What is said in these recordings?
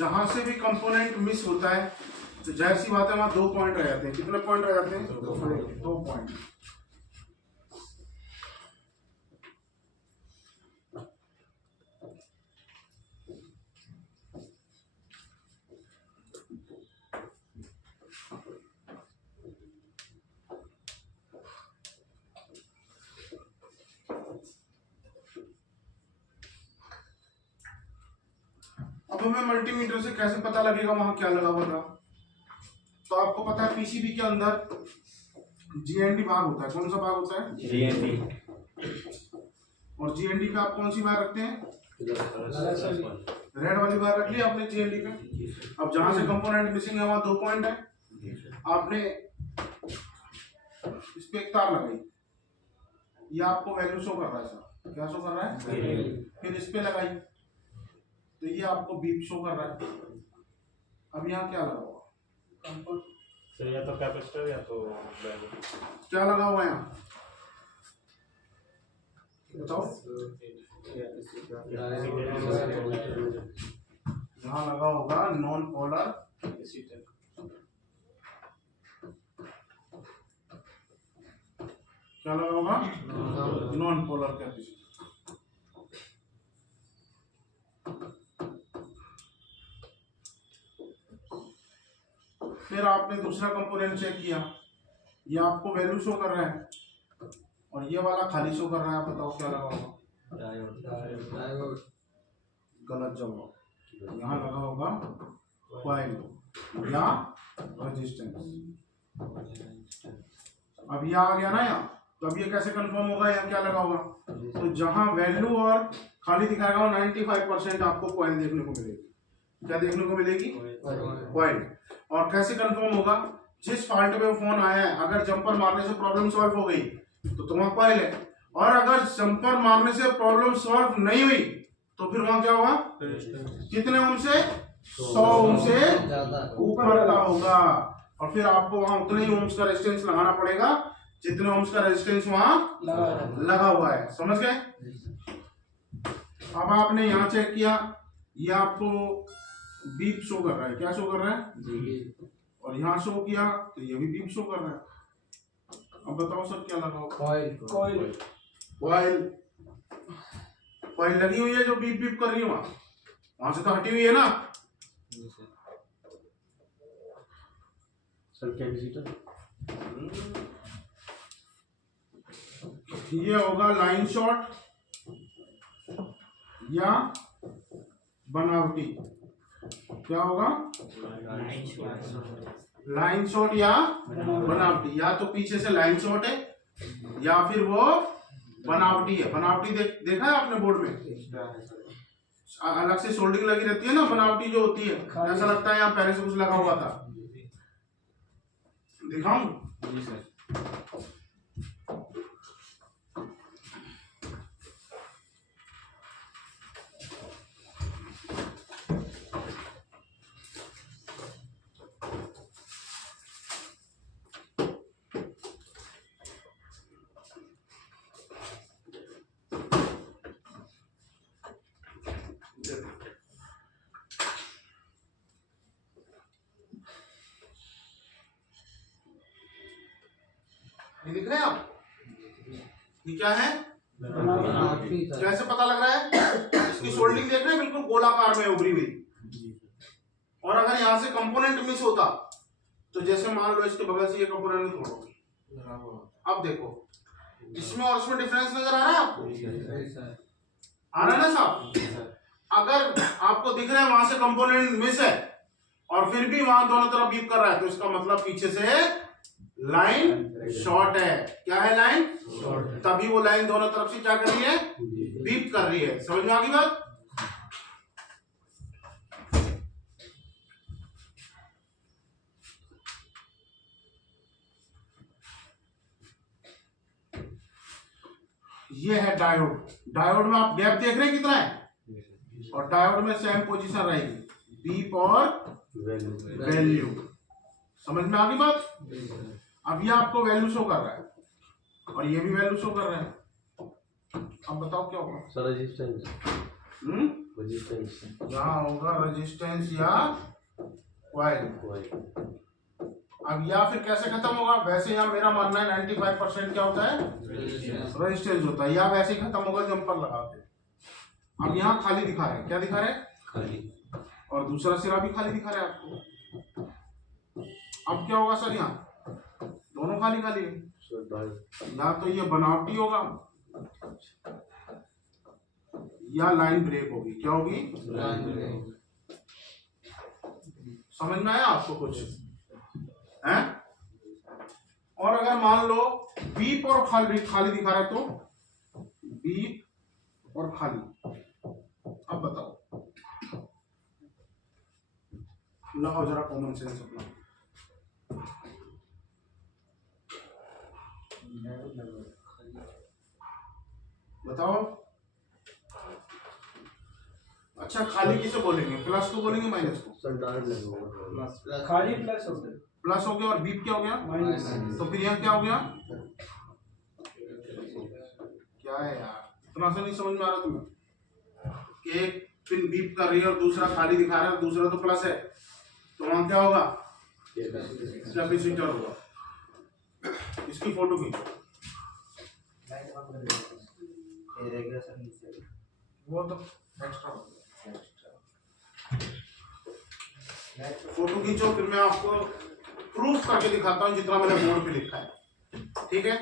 जहां से भी कंपोनेंट मिस होता है तो जाहिर सी बात है वहां 2 पॉइंट रह जाते हैं। कितने पॉइंट रह जाते हैं? 2 पॉइंट। अब हमें मल्टीमीटर से कैसे पता लगेगा वहां क्या लगा हुआ था? तो आपको पता है पीसीबी के अंदर जीएनडी भाग होता है। कौन सा भाग होता है? जीएनडी। और जीएनडी पे आप कौन सी वायर रखते हैं? रेड वाली वायर रख ली आपने जीएनडी पे। अब जहां से कंपोनेंट मिसिंग है वहां 2 पॉइंट है। आपने इस पे एक तार लगाई, ये आपको वैल्यू शो कर रहा है। सर क्या शो कर रहा है? फिर इस पे लगाई तो ये आपको बीप शो कर रहा है। अब यहाँ क्या लगा हुआ? सर या तो कैपेसिटर या तो क्या लगा हुआ है यहाँ? बताओ। यहाँ लगा होगा नॉन पोलर कैपेसिटर। क्या लगा होगा? Non polar capacitor. फिर आपने दूसरा कंपोनेंट चेक किया, ये आपको वैल्यू शो कर रहा है और ये वाला खाली शो कर रहा है। आप बताओ क्या लगा होगा? गलत जवाब। यहाँ लगा होगा कॉइल या रेजिस्टेंस। अब ये आ गया ना यहाँ, तो अब ये कैसे कंफर्म होगा यहाँ क्या लगा होगा? तो जहां वैल्यू और खाली दिखाएगा 95% आपको कॉइल देखने को मिलेगी। क्या देखने को मिलेगी? कॉइल। और कैसे कंफर्म होगा? जिस फॉल्ट में फोन आया है, अगर जंपर मारने से प्रॉब्लम सॉल्व हो गई तो वहां कॉइल है, और अगर जंपर मारने से प्रॉब्लम सॉल्व नहीं हुई तो फिर वहां क्या होगा? कितने ओम से? 100 ओम से ऊपर का होगा। और फिर आपको वहां उतने ही ओम्स का रेजिस्टेंस लगाना पड़ेगा जितने ओम्स का रेजिस्टेंस वहां लगा हुआ है। समझ गए? अब आपने यहाँ चेक किया, ये आपको बीप शो कर रहा है। क्या शो कर रहा है? और यहाँ शो किया तो ये भी बीप शो कर रहा है। अब बताओ सर क्या लगा होगा? कॉइल। कॉइल लगी हुई है जो बीप बीप कर रही है, वहां से तो हटी हुई है ना। सर कैपेसिटर ये होगा लाइन शॉट या बनावटी। क्या होगा? लाइन शॉट या बनावटी। या तो पीछे से लाइन शॉट है या फिर वो बनावटी है। बनावटी देखा है आपने बोर्ड में? अलग से सोल्डिंग लगी रहती है ना, बनावटी जो होती है। ऐसा लगता है यहाँ पहले से कुछ लगा हुआ था। दिखाऊं? जी सर। ये दिख रहे हैं आप? ये क्या है? कैसे पता लग रहा है? इसकी सोल्डिंग देख रहे हैं, बिल्कुल गोलाकार में उभरी हुई। और अगर यहाँ से कंपोनेंट मिस होता तो जैसे मान लो इसके बगल से ये कंपोनेंट तोड़ो, अब देखो इसमें और इसमें डिफरेंस नजर आ रहा है आपको? आ रहा है ना साहब? अगर आपको दिख रहा है वहां से कंपोनेंट मिस है और फिर भी वहां दोनों तरफ बीप कर रहा है तो इसका मतलब पीछे से लाइन शॉर्ट है। क्या है? Line short. तभी वो लाइन दोनों तरफ से क्या कर रही है? बीप कर रही है। समझ में आ गई बात? ये है डायोड। डायोड में आप गैप देख रहे हैं कितना है? और डायोड में सेम पोजीशन रहेगी, बीप और वैल्यू। समझ में आ गई बात? अब ये आपको वैल्यू शो कर रहा है और ये भी वैल्यू शो कर रहा है। अब बताओ क्या होगा? सर रेजिस्टेंस रेजिस्टेंस यहाँ होगा रेजिस्टेंस या कॉइल। अब या फिर कैसे खत्म होगा, वैसे यहाँ मेरा मानना है 95% क्या होता है, रेजिस्टेंस होता है, या वैसे ही खत्म होगा जंपर लगाते हैं। अब यहाँ खाली दिखा रहे हैं, क्या दिखा रहे हैं, खाली, और दूसरा सिरा भी खाली दिखा रहा है आपको। अब क्या होगा सर, यहाँ दोनों खाली खाली है, या तो ये बनावटी होगा या लाइन ब्रेक होगी। क्या होगी, लाइन ब्रेक। समझ में आया आपको कुछ है? और अगर मान लो बीप और खाली खाली दिखा रहा है तो बीप और खाली, अब बताओ, लगाओ जरा कॉमन सेंस अपना। बताओ। अच्छा, खाली किसे बोलेंगे, प्लस को बोलेंगे माइनस को? खाली प्लस हो गया, प्लस हो गया, और बीप क्या हो गया, माइनस। तो फिर यहाँ क्या हो गया, क्या है यार, इतना सा नहीं समझ में आ रहा तुम्हें कि एक पिन बीप कर रही है और दूसरा खाली दिखा रहा है और दूसरा तो प्लस है, तो वहां क्या होगा, कैपेसिटर होगा। इसकी फोटो खींचो, वो तो एक्स्ट्रा फोटो खींचो, फिर मैं आपको प्रूफ करके दिखाता हूं जितना मैंने बोर्ड पे लिखा है, ठीक है।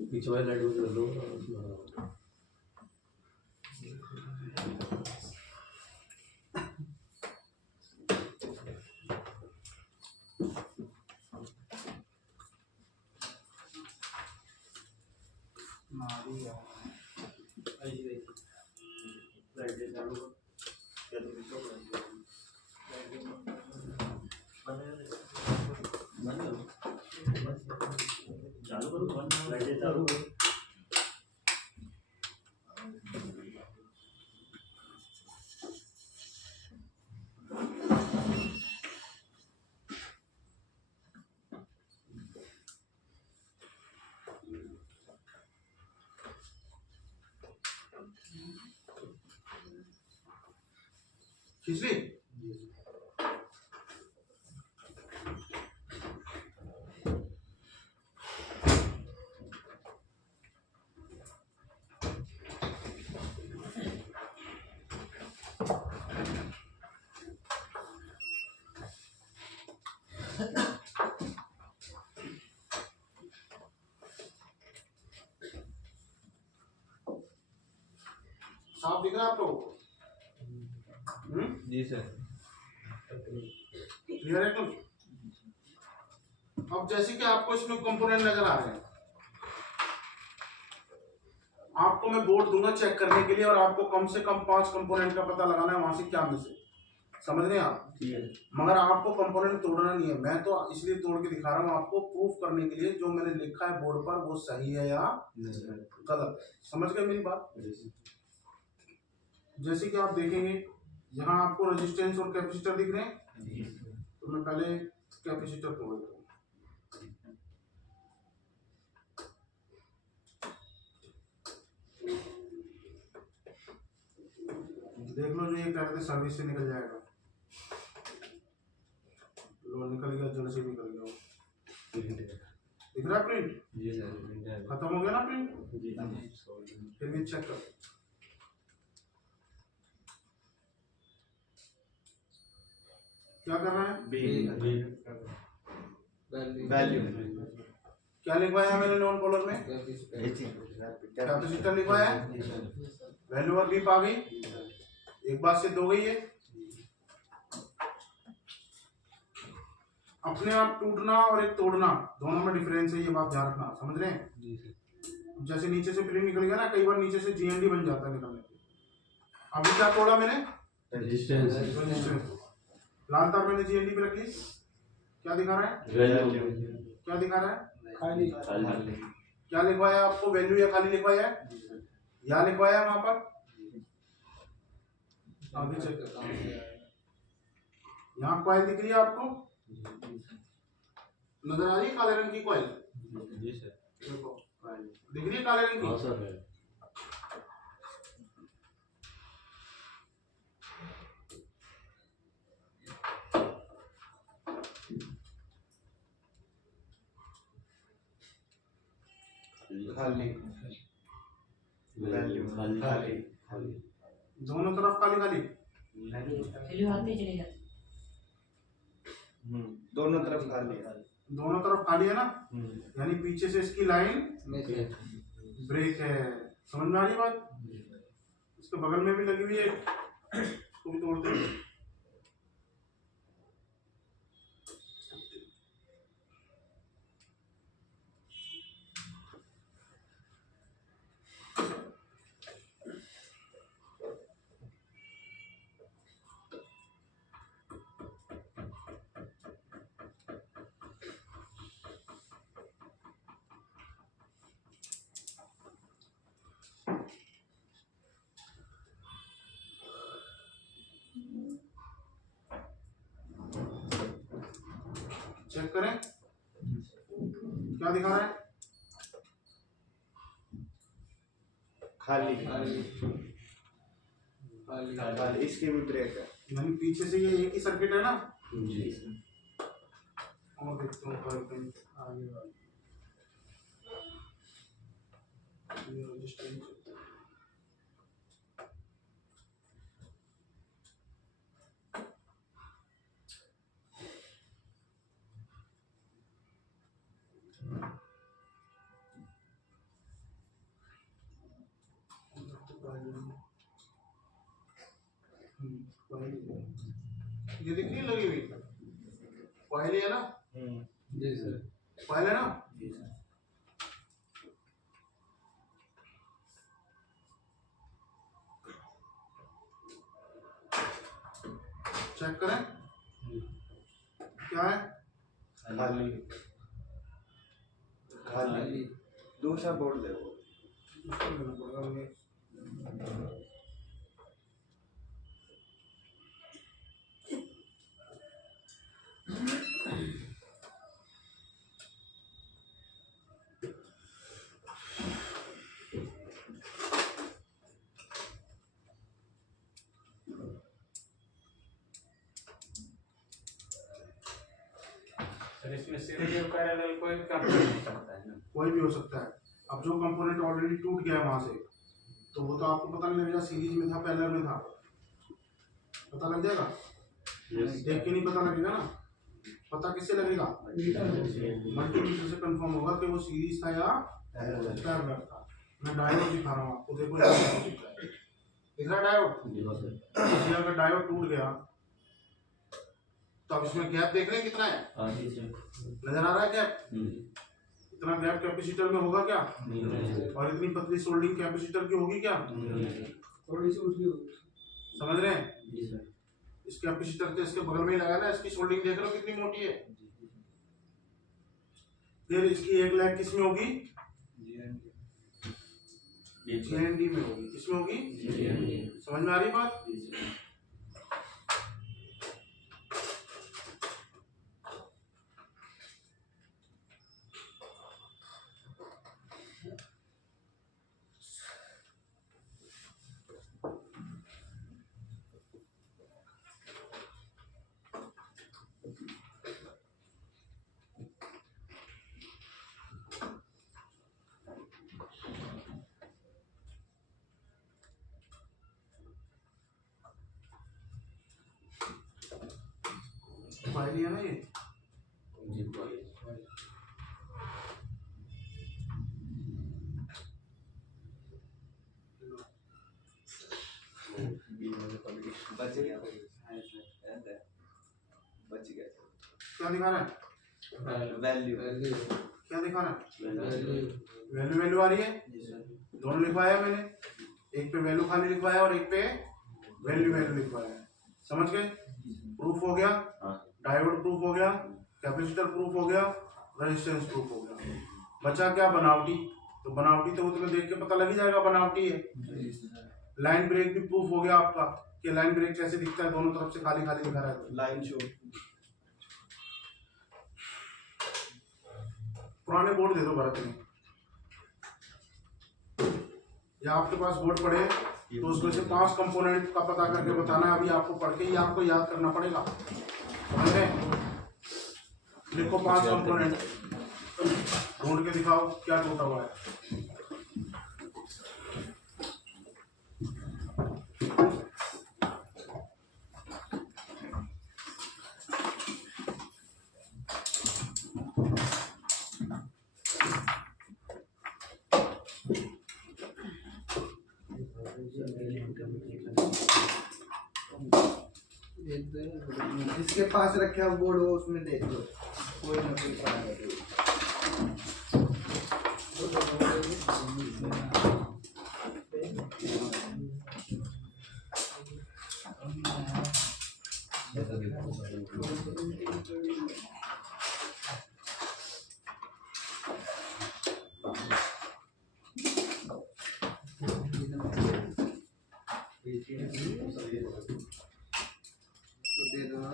पीछे वाली लाइट बंद कर दो। खींच ली? साफ दिख रहा है आप लोगों को? जी सर। क्लियर है कुछ? अब जैसे कि आपको इसमें कंपोनेंट नजर आ रहे हैं, आपको मैं बोर्ड दूंगा चेक करने के लिए, और आपको कम से कम 5 कंपोनेंट का पता लगाना है वहां से क्या मिसे, समझ रहे हैं आप? मगर आपको कंपोनेंट तोड़ना नहीं है, मैं तो इसलिए तोड़ के दिखा रहा हूँ आपको प्रूफ करने के लिए जो मैंने लिखा है बोर्ड पर वो सही है या गलत। समझ गए मेरी बात? जैसे कि आप देखेंगे यहाँ आपको रेजिस्टेंस और कैपेसिटर दिख रहे हैं, तो मैं पहले कैपेसिटर तोड़ देता हूँ। देख लो, जो ये कह रहे थे सर्विस से निकल जाएगा, लो निकल गया, जड़ से निकल गया। दिख रहा है प्रिंट? जी सर। खत्म हो गया ना प्रिंट? फिर भी चेक कर, क्या कर रहा है, वैल्यू क्या लिखवाया है मैंने नॉन कॉलर में, कैपेसिटर लिखवाया है, वैल्यू और बीप आ गई, एक बात सिद्ध हो गई है। अपने आप टूटना और एक तोड़ना दोनों में डिफरेंस है, ये बात ध्यान रखना, समझ रहे हैं? जैसे नीचे से प्रिंट निकल गया ना, कई बार नीचे से जीएनडी बन जाता है निकलने के। अभी क्या तोड़ा मैंने, रेजिस्टेंस। लाल तार मैंने जीएनडी पे रखी, क्या दिखा रहा है, क्या दिखा रहा है, खाली। क्या लिखवाया आपको, वैल्यू या खाली लिखवाया है, या लिखवाया है वहां पर? आगे चेक करता हूं, यहाँ कॉइल दिख रही है आपको, नजर आ रही है काले रंग की कॉइल? जी सर। देखो दिख रही है काले रंग हाँ की? सर है। खाली वैल्यू खाली खाली खाली। दोनों तरफ खाली खाली? वैल्यू हाथ में चले जाते दोनों तरफ खाली है। दोनों तरफ खाली है ना, यानी पीछे से इसकी लाइन ब्रेक है। समझ में आ रही बात? इसके बगल में भी लगी हुई है, उसको भी तोड़ दो। चेक करें क्या दिखा रहा है? खाली खाली खाली। इसके भी ब्रेक है। यानी पीछे से ये एक ही सर्किट है ना। जी। और देखते हैं कहीं कहीं आगे वाली ये रजिस्टर। ये दिख नहीं लगी हुई पहले है ना? जी सर। पहले ना जी सर। चेक करें क्या है? खाली खाली। दूसरा बोर्ड देखो। उसको लेना पड़ेगा मुझे। सर इसमें सीरीज पैरेलल कोई कंपोनेंट हो सकता है ना? कोई भी हो सकता है। अब जो कंपोनेंट ऑलरेडी टूट गया वहां से, तो वो तो आपको पता नहीं लगेगा सीरीज में था पैरेलल में था, पता लग जाएगा? देख के नहीं पता लगेगा ना। पता किससे लगेगा? मल्टीमीटर से कंफर्म होगा कि वो सीरीज था या पैरेलल था। मैं डायोड दिखा रहा हूँ आपको, देखो डायोड दिख रहा है, दिख रहा है डायोड? जी सर। इसलिए अगर डायोड टूट गया तो अब इसमें गैप देख रहे हैं कितना है? हाँ जी सर। नजर आ रहा है गैप? इतना गैप कैपेसिटर में होगा क्या? और इतनी पतली सोल्डिंग कैपेसिटर की होगी क्या? थोड़ी सी उठी होगी। समझ रहे हैं? जी सर। इस कैपेसिटर के इसके बगल में ही लगा ना, इसकी सोल्डिंग देख रहे हो कितनी मोटी है। फिर इसकी एक लैग किसमें होगी? जीएनडी में होगी। किसमें होगी? समझ में आ रही बात? फाइल है ना ये? जी। बच गया बच गया। क्या दिखा रहा है? वैल्यू क्या दिखा रहा है? वैल्यू वैल्यू आ रही है। दोनों लिखवाया मैंने, एक पे वैल्यू खाली लिखवाया और एक पे वैल्यू वैल्यू लिखवाया है। समझ गए? प्रूफ हो गया, डायोड प्रूफ हो गया, कैपेसिटर प्रूफ हो गया, रेजिस्टेंस प्रूफ हो गया। बचा क्या? बनावटी। तो बनावटी तो तुम्हें देख के पता लग ही जाएगा बनावटी है। लाइन ब्रेक भी प्रूफ हो गया आपका। कि लाइन ब्रेक कैसे दिखता है, दोनों तरफ से खाली खाली दिखा रहा है। Line show. पुराने बोर्ड दे दो भरत में, या आपके पास बोर्ड पड़े हैं तो उसमें से 5 कंपोनेंट का पता करके बताना है। अभी आपको पढ़ के ही आपको याद करना पड़ेगा, समझ रहे हैं? लिखो 5 कंपोनेंट, ढूंढ के दिखाओ क्या टूटा हुआ है। जिसके पास रखे हो बोर्ड वो उसमें देख लो, कोई ना कोई पता नहीं। तो दे दो ना।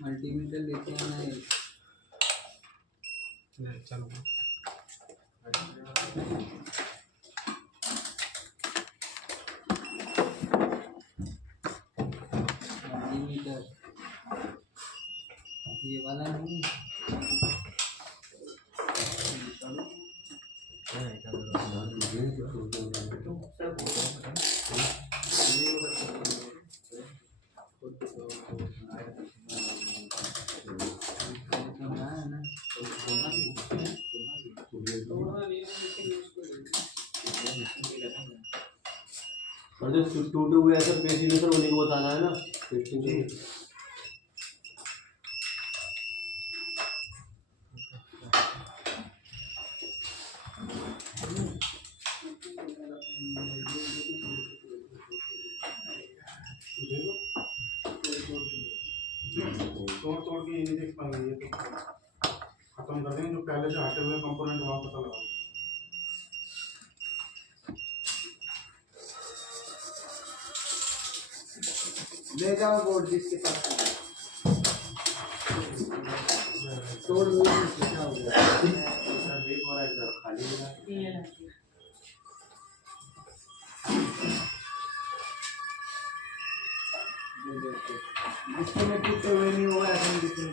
मल्टीमीटर लेते हैं ना चलो मल्टीमीटर, ये वाला नहीं। और जो टूटे हुए ऐसा पेशी में सर उन्हीं को बताना है ना, टेस्टिंग के लिए। तोड़ के ये नहीं देख पाएंगे, ये तो खत्म कर देंगे। जो पहले से हटे हुए कंपोनेंट वहाँ पता लगा देंगे। ले जाओ बोर्ड जिसके पास तोड़ लो। क्या हो गया? एक और इधर खाली है। ये ला। जिसके में टूटे हुए नहीं हुआ ऐसा नहीं दिखने